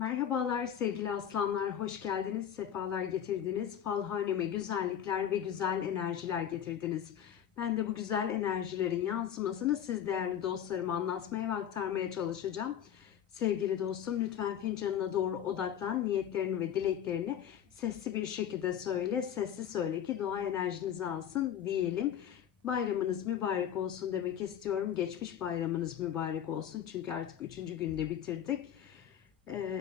Merhabalar sevgili aslanlar, hoş geldiniz, sefalar getirdiniz. Falhaneme güzellikler ve güzel enerjiler getirdiniz. Ben de bu güzel enerjilerin yansımasını siz değerli dostlarıma anlatmaya ve aktarmaya çalışacağım. Sevgili dostum lütfen fincanına doğru odaklan, niyetlerini ve dileklerini sesli bir şekilde söyle, sesli söyle ki doğa enerjinizi alsın diyelim. Bayramınız mübarek olsun demek istiyorum. Geçmiş bayramınız mübarek olsun çünkü artık üçüncü günde bitirdik.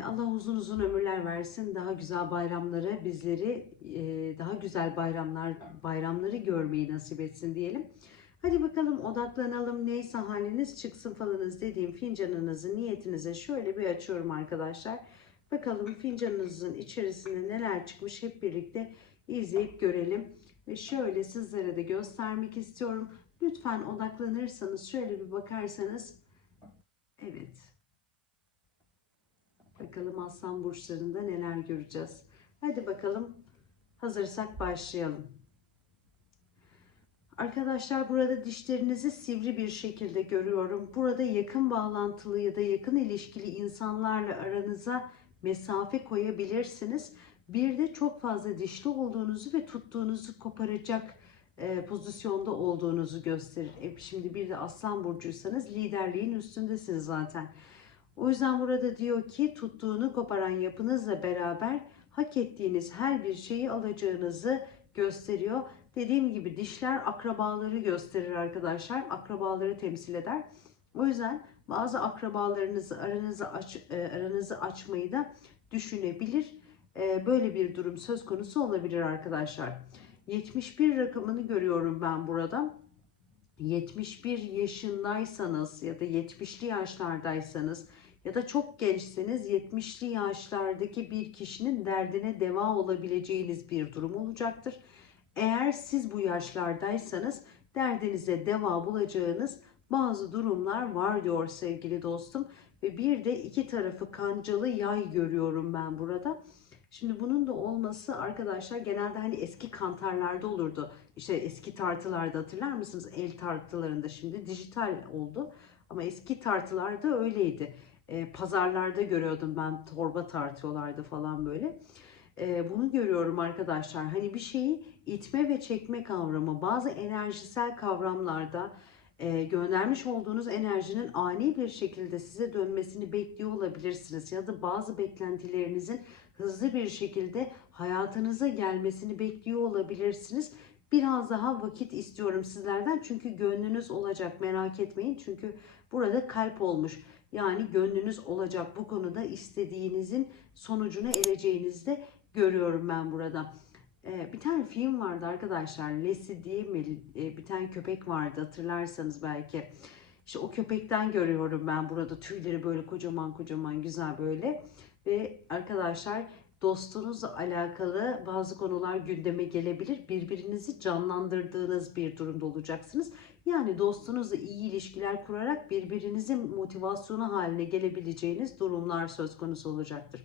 Allah uzun uzun ömürler versin. Daha güzel bayramları bizleri daha güzel bayramlar bayramları görmeyi nasip etsin diyelim. Hadi bakalım odaklanalım. Neyse haliniz çıksın falınız dediğim fincanınızı niyetinize şöyle bir açıyorum arkadaşlar. Bakalım fincanınızın içerisinde neler çıkmış hep birlikte izleyip görelim. Ve şöyle sizlere de göstermek istiyorum. Lütfen odaklanırsanız şöyle bir bakarsanız. Evet. Bakalım aslan burçlarında neler göreceğiz. Hadi bakalım. Hazırsak başlayalım. Arkadaşlar burada dişlerinizi sivri bir şekilde görüyorum. Burada yakın bağlantılı ya da yakın ilişkili insanlarla aranıza mesafe koyabilirsiniz. Bir de çok fazla dişli olduğunuzu ve tuttuğunuzu koparacak e, pozisyonda olduğunuzu gösterir. E, şimdi bir de aslan burcuysanız liderliğin üstündesiniz zaten. O yüzden burada diyor ki tuttuğunu koparan yapınızla beraber hak ettiğiniz her bir şeyi alacağınızı gösteriyor. Dediğim gibi dişler akrabaları gösterir arkadaşlar. Akrabaları temsil eder. O yüzden bazı akrabalarınızı aranızı aç, e, aranızı açmayı da düşünebilir. E, böyle bir durum söz konusu olabilir arkadaşlar. 71 rakamını görüyorum ben burada. 71 yaşındaysanız ya da 70'li yaşlardaysanız ya da çok gençseniz 70'li yaşlardaki bir kişinin derdine deva olabileceğiniz bir durum olacaktır. Eğer siz bu yaşlardaysanız derdinize deva bulacağınız bazı durumlar var diyor sevgili dostum. Ve bir de iki tarafı kancalı yay görüyorum ben burada. Şimdi bunun da olması arkadaşlar genelde hani eski kantarlarda olurdu. İşte eski tartılarda hatırlar mısınız? El tartılarında şimdi dijital oldu. Ama eski tartılarda öyleydi. E, pazarlarda görüyordum ben torba tartıyorlardı falan böyle. E, bunu görüyorum arkadaşlar. Hani bir şeyi itme ve çekme kavramı bazı enerjisel kavramlarda e, göndermiş olduğunuz enerjinin ani bir şekilde size dönmesini bekliyor olabilirsiniz. Ya da bazı beklentilerinizin hızlı bir şekilde hayatınıza gelmesini bekliyor olabilirsiniz. Biraz daha vakit istiyorum sizlerden çünkü gönlünüz olacak merak etmeyin. Çünkü burada kalp olmuş. Yani gönlünüz olacak bu konuda istediğinizin sonucuna ereceğinizi de görüyorum ben burada. Ee, bir tane film vardı arkadaşlar. Lassie diye mi e, bir tane köpek vardı hatırlarsanız belki. İşte o köpekten görüyorum ben burada tüyleri böyle kocaman kocaman güzel böyle. Ve arkadaşlar dostunuzla alakalı bazı konular gündeme gelebilir. Birbirinizi canlandırdığınız bir durumda olacaksınız. Yani dostunuzla iyi ilişkiler kurarak birbirinizin motivasyonu haline gelebileceğiniz durumlar söz konusu olacaktır.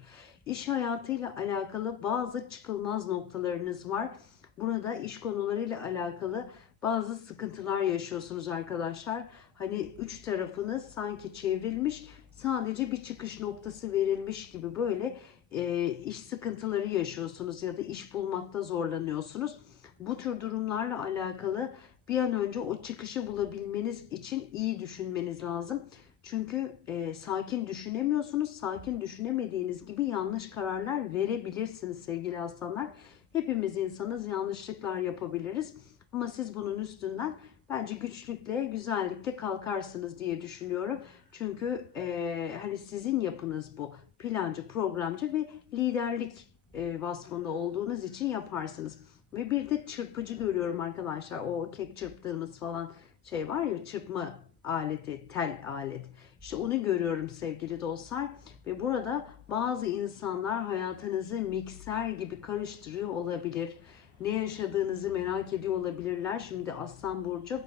İş hayatıyla alakalı bazı çıkılmaz noktalarınız var. Burada iş konularıyla alakalı bazı sıkıntılar yaşıyorsunuz arkadaşlar. Hani üç tarafınız sanki çevrilmiş, sadece bir çıkış noktası verilmiş gibi böyle e, iş sıkıntıları yaşıyorsunuz ya da iş bulmakta zorlanıyorsunuz. Bu tür durumlarla alakalı bir an önce o çıkışı bulabilmeniz için iyi düşünmeniz lazım. Çünkü e, sakin düşünemiyorsunuz. Sakin düşünemediğiniz gibi yanlış kararlar verebilirsiniz sevgili aslanlar. Hepimiz insanız, yanlışlıklar yapabiliriz. Ama siz bunun üstünden bence güçlükle, güzellikle kalkarsınız diye düşünüyorum. Çünkü e, hani sizin yapınız bu. Plancı, programcı ve liderlik e, vasfında olduğunuz için yaparsınız. Ve bir de çırpıcı görüyorum arkadaşlar. O kek çırptığımız falan şey var ya çırpma aleti, tel alet. İşte onu görüyorum sevgili dostlar. Ve burada bazı insanlar hayatınızı mikser gibi karıştırıyor olabilir. Ne yaşadığınızı merak ediyor olabilirler. Şimdi Aslan Burcu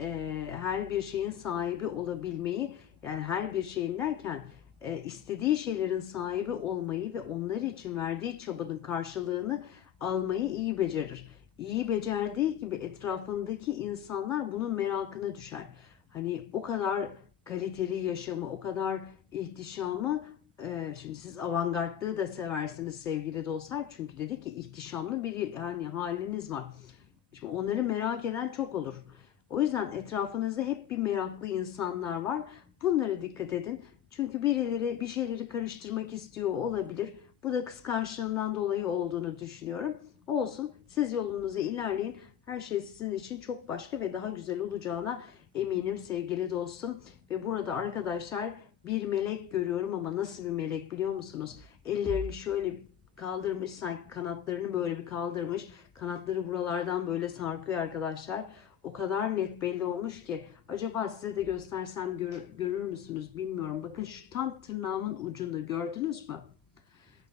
e, her bir şeyin sahibi olabilmeyi yani her bir şeyin derken e, istediği şeylerin sahibi olmayı ve onlar için verdiği çabanın karşılığını almayı iyi becerir. İyi becerdiği gibi etrafındaki insanlar bunun merakına düşer. Hani o kadar kaliteli yaşamı, o kadar ihtişamı e, şimdi siz avantgardlığı da seversiniz sevgili dostlar. Çünkü dedi ki ihtişamlı bir yani haliniz var. Şimdi onları merak eden çok olur. O yüzden etrafınızda hep bir meraklı insanlar var. Bunlara dikkat edin. Çünkü birileri bir şeyleri karıştırmak istiyor olabilir. Bu da kıskançlığından dolayı olduğunu düşünüyorum. Olsun. Siz yolunuza ilerleyin. Her şey sizin için çok başka ve daha güzel olacağına eminim sevgili dostum. Ve burada arkadaşlar bir melek görüyorum ama nasıl bir melek biliyor musunuz? Ellerini şöyle kaldırmış sanki kanatlarını böyle bir kaldırmış. Kanatları buralardan böyle sarkıyor arkadaşlar. O kadar net belli olmuş ki acaba size de göstersem gör, görür müsünüz bilmiyorum. Bakın şu tam tırnağımın ucunda gördünüz mü?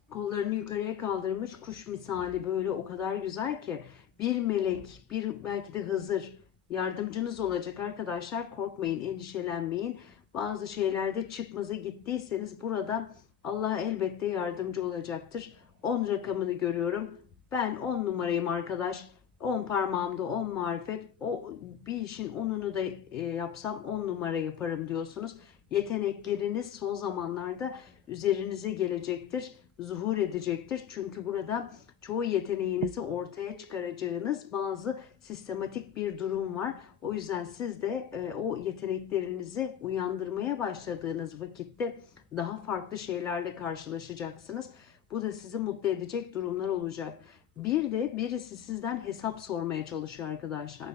Kollarını yukarıya kaldırmış kuş misali böyle o kadar güzel ki bir melek, bir belki de Hızır yardımcınız olacak arkadaşlar. Korkmayın, endişelenmeyin. Bazı şeylerde çıkmaza gittiyseniz burada Allah elbette yardımcı olacaktır. 10 rakamını görüyorum. Ben 10 numarayım arkadaş. 10 parmağımda 10 marifet. O bir işin onunu da e, yapsam 10 numara yaparım diyorsunuz. Yetenekleriniz son zamanlarda üzerinize gelecektir, zuhur edecektir. Çünkü burada çoğu yeteneğinizi ortaya çıkaracağınız bazı sistematik bir durum var. O yüzden siz de e, o yeteneklerinizi uyandırmaya başladığınız vakitte daha farklı şeylerle karşılaşacaksınız. Bu da sizi mutlu edecek durumlar olacak. Bir de birisi sizden hesap sormaya çalışıyor arkadaşlar.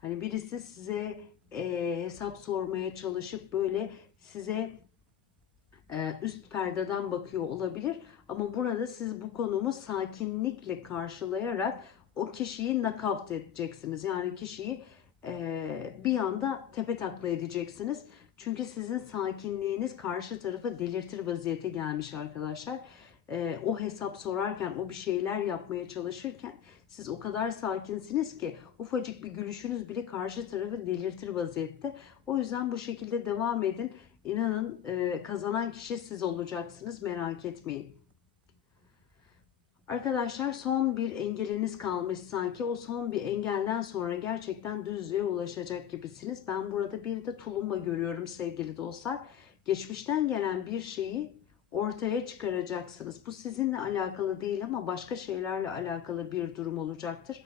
Hani birisi size e, hesap sormaya çalışıp böyle size e, üst perdeden bakıyor olabilir. Ama burada siz bu konumu sakinlikle karşılayarak o kişiyi nakavt edeceksiniz. Yani kişiyi e, bir anda tepe takla edeceksiniz. Çünkü sizin sakinliğiniz karşı tarafı delirtir vaziyete gelmiş arkadaşlar. E, o hesap sorarken, o bir şeyler yapmaya çalışırken siz o kadar sakinsiniz ki ufacık bir gülüşünüz bile karşı tarafı delirtir vaziyette. O yüzden bu şekilde devam edin. İnanın e, kazanan kişi siz olacaksınız merak etmeyin. Arkadaşlar son bir engeliniz kalmış sanki. O son bir engelden sonra gerçekten düzlüğe ulaşacak gibisiniz. Ben burada bir de tulumba görüyorum sevgili dostlar. Geçmişten gelen bir şeyi ortaya çıkaracaksınız. Bu sizinle alakalı değil ama başka şeylerle alakalı bir durum olacaktır.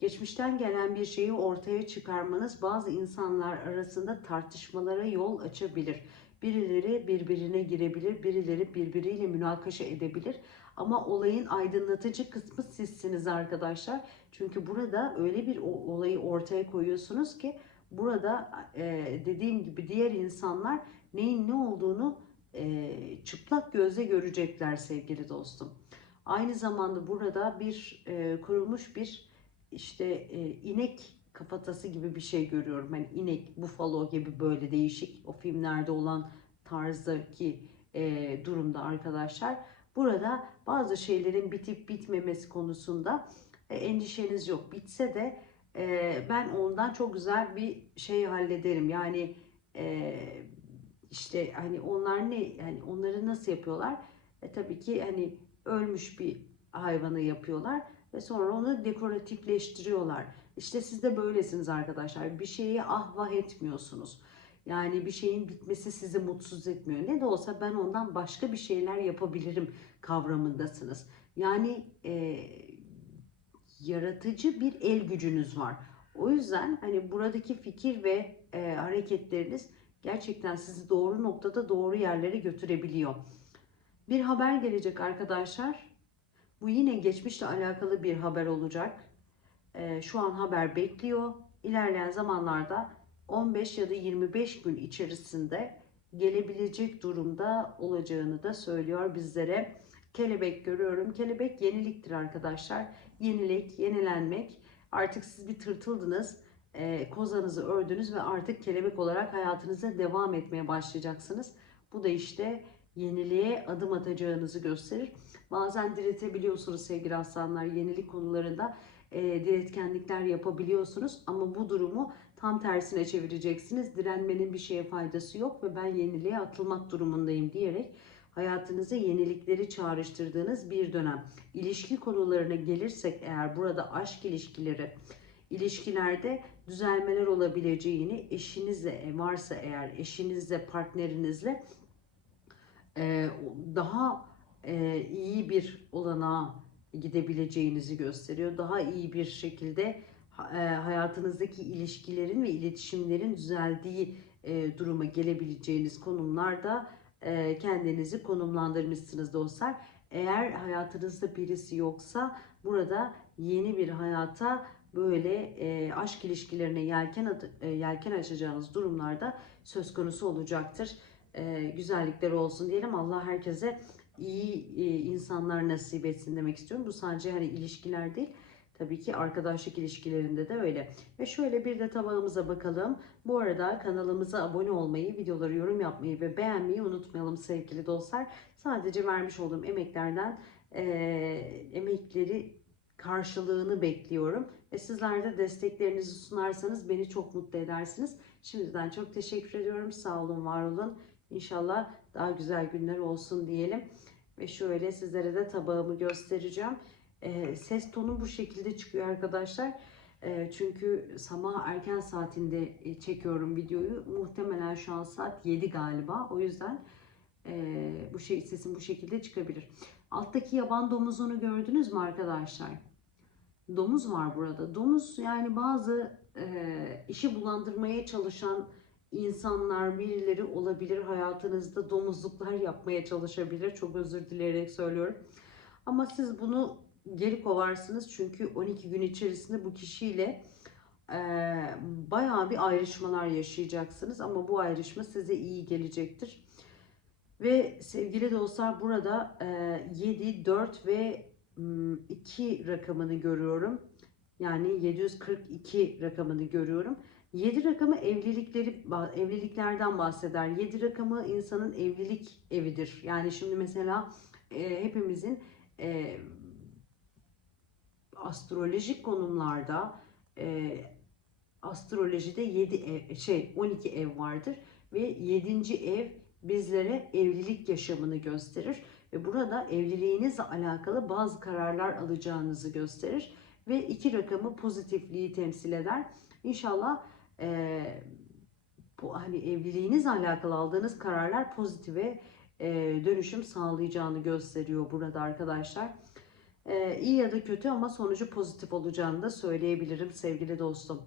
Geçmişten gelen bir şeyi ortaya çıkarmanız bazı insanlar arasında tartışmalara yol açabilir. Birileri birbirine girebilir, birileri birbiriyle münakaşa edebilir. Ama olayın aydınlatıcı kısmı sizsiniz arkadaşlar. Çünkü burada öyle bir olayı ortaya koyuyorsunuz ki burada e, dediğim gibi diğer insanlar neyin ne olduğunu e, çıplak gözle görecekler sevgili dostum. Aynı zamanda burada bir e, kurulmuş bir işte e, inek kafatası gibi bir şey görüyorum. Hani inek, bufalo gibi böyle değişik o filmlerde olan tarzdaki e, durumda arkadaşlar. Burada bazı şeylerin bitip bitmemesi konusunda e, endişeniz yok. Bitse de e, ben ondan çok güzel bir şey hallederim. Yani e, işte hani onlar ne yani onları nasıl yapıyorlar? E, tabii ki hani ölmüş bir hayvanı yapıyorlar ve sonra onu dekoratifleştiriyorlar. İşte siz de böylesiniz arkadaşlar. Bir şeyi ahvah etmiyorsunuz. Yani bir şeyin bitmesi sizi mutsuz etmiyor. Ne de olsa ben ondan başka bir şeyler yapabilirim kavramındasınız. Yani e, yaratıcı bir el gücünüz var. O yüzden hani buradaki fikir ve e, hareketleriniz gerçekten sizi doğru noktada doğru yerlere götürebiliyor. Bir haber gelecek arkadaşlar. Bu yine geçmişle alakalı bir haber olacak. E, şu an haber bekliyor. İlerleyen zamanlarda 15 ya da 25 gün içerisinde gelebilecek durumda olacağını da söylüyor bizlere. Kelebek görüyorum. Kelebek yeniliktir arkadaşlar. Yenilik, yenilenmek. Artık siz bir tırtıldınız. E, kozanızı ördünüz ve artık kelebek olarak hayatınıza devam etmeye başlayacaksınız. Bu da işte yeniliğe adım atacağınızı gösterir. Bazen diretebiliyorsunuz sevgili aslanlar yenilik konularında e, diretkenlikler yapabiliyorsunuz ama bu durumu tam tersine çevireceksiniz. Direnmenin bir şeye faydası yok ve ben yeniliğe atılmak durumundayım diyerek hayatınıza yenilikleri çağrıştırdığınız bir dönem. İlişki konularına gelirsek eğer burada aşk ilişkileri, ilişkilerde düzelmeler olabileceğini eşinizle varsa eğer eşinizle partnerinizle e, daha e, iyi bir olanağa gidebileceğinizi gösteriyor. Daha iyi bir şekilde e, hayatınızdaki ilişkilerin ve iletişimlerin düzeldiği e, duruma gelebileceğiniz konumlarda e, kendinizi konumlandırmışsınız dostlar. Eğer hayatınızda birisi yoksa burada yeni bir hayata böyle e, aşk ilişkilerine yelken e, yelken açacağınız durumlarda söz konusu olacaktır. E, güzellikler olsun diyelim. Allah herkese iyi e, insanlar nasip etsin demek istiyorum. Bu sadece hani ilişkiler değil. Tabii ki arkadaşlık ilişkilerinde de öyle. Ve şöyle bir de tabağımıza bakalım. Bu arada kanalımıza abone olmayı, videoları yorum yapmayı ve beğenmeyi unutmayalım sevgili dostlar. Sadece vermiş olduğum emeklerden e, emekleri karşılığını bekliyorum. Ve sizler de desteklerinizi sunarsanız beni çok mutlu edersiniz. Şimdiden çok teşekkür ediyorum. Sağ olun, var olun. İnşallah daha güzel günler olsun diyelim. Ve şöyle sizlere de tabağımı göstereceğim. Ee, ses tonu bu şekilde çıkıyor arkadaşlar. Ee, çünkü sabah erken saatinde e, çekiyorum videoyu. Muhtemelen şu an saat 7 galiba. O yüzden e, bu şey sesim bu şekilde çıkabilir. Alttaki yaban domuzunu gördünüz mü arkadaşlar? Domuz var burada. Domuz yani bazı e, işi bulandırmaya çalışan insanlar, birileri olabilir. Hayatınızda domuzluklar yapmaya çalışabilir. Çok özür dileyerek söylüyorum. Ama siz bunu geri kovarsınız. Çünkü 12 gün içerisinde bu kişiyle e, bayağı bir ayrışmalar yaşayacaksınız. Ama bu ayrışma size iyi gelecektir. Ve sevgili dostlar burada e, 7, 4 ve 2 rakamını görüyorum. Yani 742 rakamını görüyorum. 7 rakamı evlilikleri evliliklerden bahseder. 7 rakamı insanın evlilik evidir. Yani şimdi mesela e, hepimizin e, astrolojik konumlarda e, astrolojide 7 ev, şey 12 ev vardır ve 7. ev bizlere evlilik yaşamını gösterir ve burada evliliğinizle alakalı bazı kararlar alacağınızı gösterir ve iki rakamı pozitifliği temsil eder. İnşallah e, bu hani evliliğinizle alakalı aldığınız kararlar pozitife e, dönüşüm sağlayacağını gösteriyor burada arkadaşlar. E, iyi ya da kötü ama sonucu pozitif olacağını da söyleyebilirim sevgili dostum.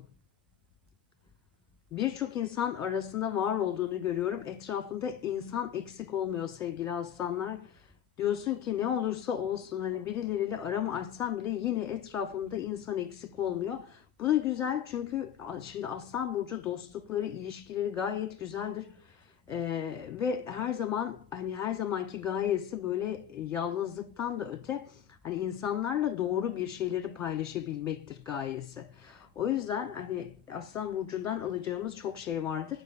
Birçok insan arasında var olduğunu görüyorum. Etrafında insan eksik olmuyor sevgili aslanlar. Diyorsun ki ne olursa olsun hani birileriyle arama açsam bile yine etrafımda insan eksik olmuyor. Bu da güzel çünkü şimdi Aslan Burcu dostlukları, ilişkileri gayet güzeldir. Ee, ve her zaman hani her zamanki gayesi böyle yalnızlıktan da öte hani insanlarla doğru bir şeyleri paylaşabilmektir gayesi. O yüzden hani Aslan Burcu'ndan alacağımız çok şey vardır.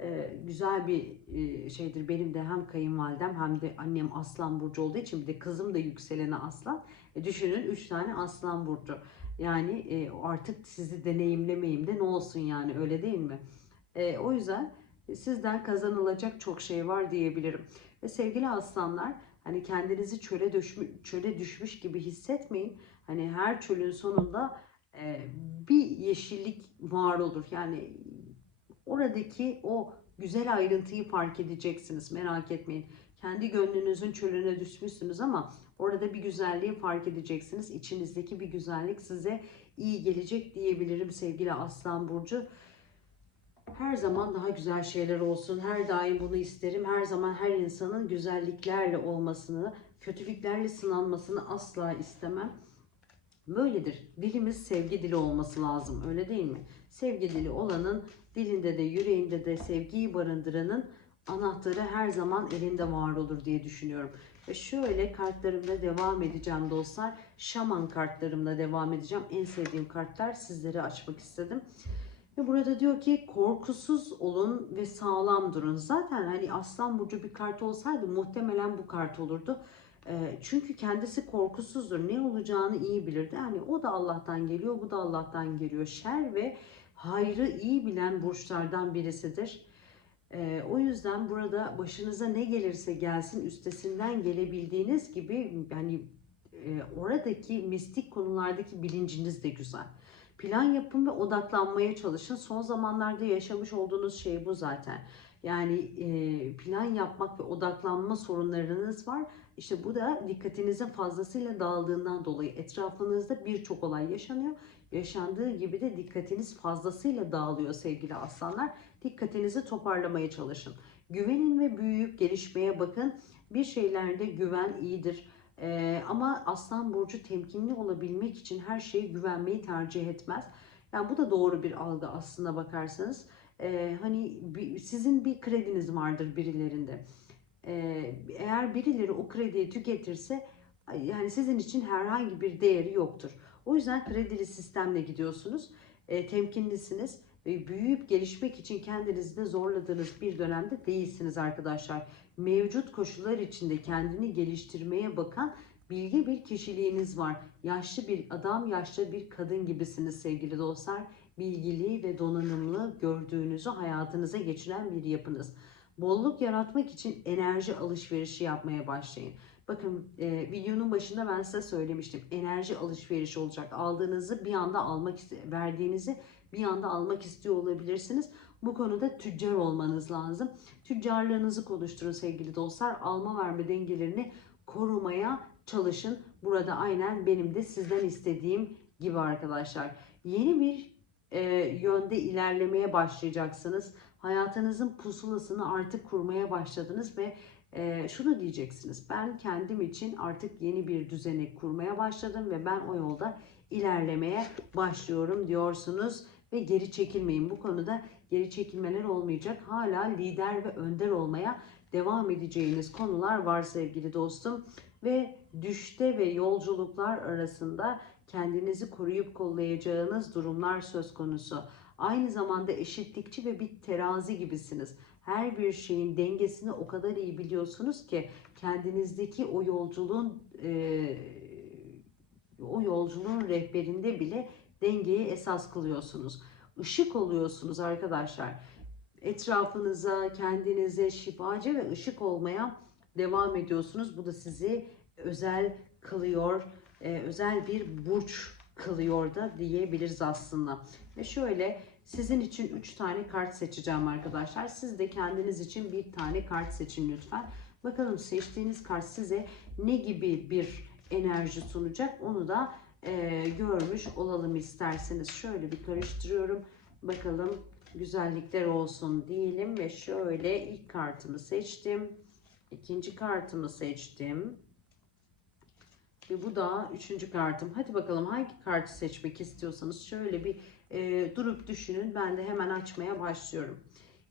Ee, güzel bir e, şeydir. Benim de hem kayınvalidem hem de annem Aslan Burcu olduğu için bir de kızım da yükselene Aslan. E, düşünün 3 tane Aslan Burcu. Yani e, artık sizi deneyimlemeyeyim de ne olsun yani öyle değil mi? E, o yüzden sizden kazanılacak çok şey var diyebilirim. Ve sevgili aslanlar hani kendinizi çöle düşmüş, çöle düşmüş gibi hissetmeyin. Hani her çölün sonunda e, bir yeşillik var olur. Yani oradaki o güzel ayrıntıyı fark edeceksiniz. Merak etmeyin. Kendi gönlünüzün çölüne düşmüşsünüz ama orada bir güzelliği fark edeceksiniz. İçinizdeki bir güzellik size iyi gelecek diyebilirim sevgili Aslan Burcu. Her zaman daha güzel şeyler olsun. Her daim bunu isterim. Her zaman her insanın güzelliklerle olmasını, kötülüklerle sınanmasını asla istemem. Böyledir. Dilimiz sevgi dili olması lazım. Öyle değil mi? Sevgi dili olanın dilinde de yüreğinde de sevgiyi barındıranın anahtarı her zaman elinde var olur diye düşünüyorum. Ve şöyle kartlarımda devam edeceğim dostlar. Şaman kartlarımla devam edeceğim. En sevdiğim kartlar sizlere açmak istedim. Ve burada diyor ki korkusuz olun ve sağlam durun. Zaten hani Aslan Burcu bir kart olsaydı muhtemelen bu kart olurdu. E, çünkü kendisi korkusuzdur. Ne olacağını iyi bilirdi. Yani o da Allah'tan geliyor, bu da Allah'tan geliyor. Şer ve hayrı iyi bilen burçlardan birisidir. E, o yüzden burada başınıza ne gelirse gelsin üstesinden gelebildiğiniz gibi yani e, oradaki mistik konulardaki bilinciniz de güzel. Plan yapın ve odaklanmaya çalışın. Son zamanlarda yaşamış olduğunuz şey bu zaten. Yani e, plan yapmak ve odaklanma sorunlarınız var. İşte bu da dikkatinizin fazlasıyla dağıldığından dolayı etrafınızda birçok olay yaşanıyor. Yaşandığı gibi de dikkatiniz fazlasıyla dağılıyor sevgili aslanlar. Dikkatinizi toparlamaya çalışın. Güvenin ve büyüyüp gelişmeye bakın. Bir şeylerde güven iyidir. Ee, ama Aslan Burcu temkinli olabilmek için her şeye güvenmeyi tercih etmez. Yani bu da doğru bir algı aslına bakarsanız. Ee, hani bir, sizin bir krediniz vardır birilerinde. Ee, eğer birileri o krediyi tüketirse yani sizin için herhangi bir değeri yoktur. O yüzden kredili sistemle gidiyorsunuz. E, temkinlisiniz ve büyüyüp gelişmek için kendinizi de zorladığınız bir dönemde değilsiniz arkadaşlar. Mevcut koşullar içinde kendini geliştirmeye bakan bilgi bir kişiliğiniz var. Yaşlı bir adam, yaşlı bir kadın gibisiniz sevgili dostlar. Bilgili ve donanımlı gördüğünüzü hayatınıza geçiren bir yapınız. Bolluk yaratmak için enerji alışverişi yapmaya başlayın. Bakın e, videonun başında ben size söylemiştim. Enerji alışverişi olacak. Aldığınızı bir anda almak verdiğinizi bir anda almak istiyor olabilirsiniz. Bu konuda tüccar olmanız lazım. Tüccarlığınızı konuşturun sevgili dostlar. Alma verme dengelerini korumaya çalışın. Burada aynen benim de sizden istediğim gibi arkadaşlar. Yeni bir e, yönde ilerlemeye başlayacaksınız. Hayatınızın pusulasını artık kurmaya başladınız ve e, şunu diyeceksiniz. Ben kendim için artık yeni bir düzenek kurmaya başladım ve ben o yolda ilerlemeye başlıyorum diyorsunuz ve geri çekilmeyin. Bu konuda geri çekilmeler olmayacak. Hala lider ve önder olmaya devam edeceğiniz konular var sevgili dostum. Ve düşte ve yolculuklar arasında kendinizi koruyup kollayacağınız durumlar söz konusu. Aynı zamanda eşitlikçi ve bir terazi gibisiniz. Her bir şeyin dengesini o kadar iyi biliyorsunuz ki kendinizdeki o yolculuğun e, o yolculuğun rehberinde bile dengeyi esas kılıyorsunuz. Işık oluyorsunuz arkadaşlar. Etrafınıza, kendinize şifacı ve ışık olmaya devam ediyorsunuz. Bu da sizi özel kılıyor, e, özel bir burç kılıyor da diyebiliriz aslında. Ve şöyle sizin için 3 tane kart seçeceğim arkadaşlar. Siz de kendiniz için bir tane kart seçin lütfen. Bakalım seçtiğiniz kart size ne gibi bir enerji sunacak onu da e, görmüş olalım isterseniz. Şöyle bir karıştırıyorum. Bakalım güzellikler olsun diyelim ve şöyle ilk kartımı seçtim. ikinci kartımı seçtim. Ve bu da üçüncü kartım. Hadi bakalım hangi kartı seçmek istiyorsanız şöyle bir e, durup düşünün. Ben de hemen açmaya başlıyorum.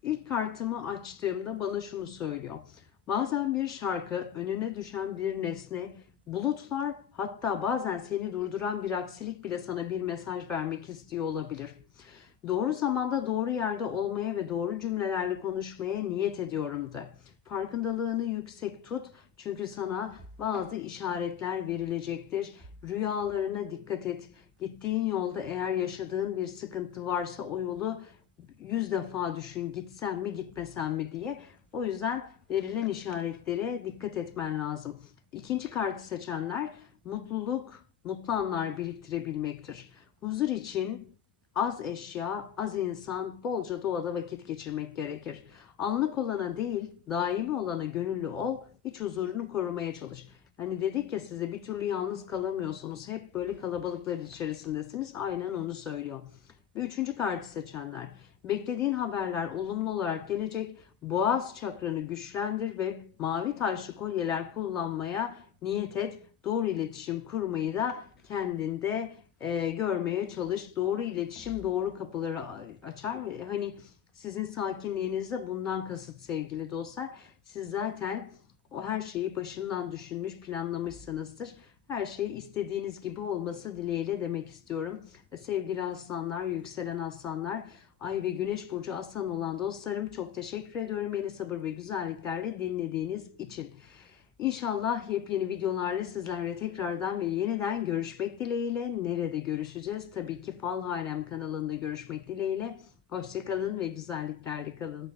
İlk kartımı açtığımda bana şunu söylüyor. Bazen bir şarkı, önüne düşen bir nesne, bulutlar hatta bazen seni durduran bir aksilik bile sana bir mesaj vermek istiyor olabilir. Doğru zamanda doğru yerde olmaya ve doğru cümlelerle konuşmaya niyet ediyorum de. Farkındalığını yüksek tut çünkü sana bazı işaretler verilecektir. Rüyalarına dikkat et. Gittiğin yolda eğer yaşadığın bir sıkıntı varsa o yolu yüz defa düşün gitsem mi gitmesem mi diye. O yüzden verilen işaretlere dikkat etmen lazım. İkinci kartı seçenler mutluluk, mutlu anlar biriktirebilmektir. Huzur için az eşya, az insan, bolca doğada vakit geçirmek gerekir. Anlık olana değil, daimi olana gönüllü ol, iç huzurunu korumaya çalış. Hani dedik ya size bir türlü yalnız kalamıyorsunuz. Hep böyle kalabalıklar içerisindesiniz. Aynen onu söylüyor. Ve üçüncü kartı seçenler. Beklediğin haberler olumlu olarak gelecek. Boğaz çakranı güçlendir ve mavi taşlı kolyeler kullanmaya niyet et. Doğru iletişim kurmayı da kendinde e, görmeye çalış. Doğru iletişim doğru kapıları açar ve hani sizin sakinliğiniz de bundan kasıt sevgili dostlar. Siz zaten o her şeyi başından düşünmüş, planlamışsınızdır. Her şey istediğiniz gibi olması dileğiyle demek istiyorum. Sevgili aslanlar, yükselen aslanlar, Ay ve Güneş burcu aslan olan dostlarım çok teşekkür ediyorum beni sabır ve güzelliklerle dinlediğiniz için. İnşallah yepyeni videolarla sizlerle tekrardan ve yeniden görüşmek dileğiyle. Nerede görüşeceğiz? Tabii ki Fal Halem kanalında görüşmek dileğiyle. Hoşçakalın ve güzelliklerle kalın.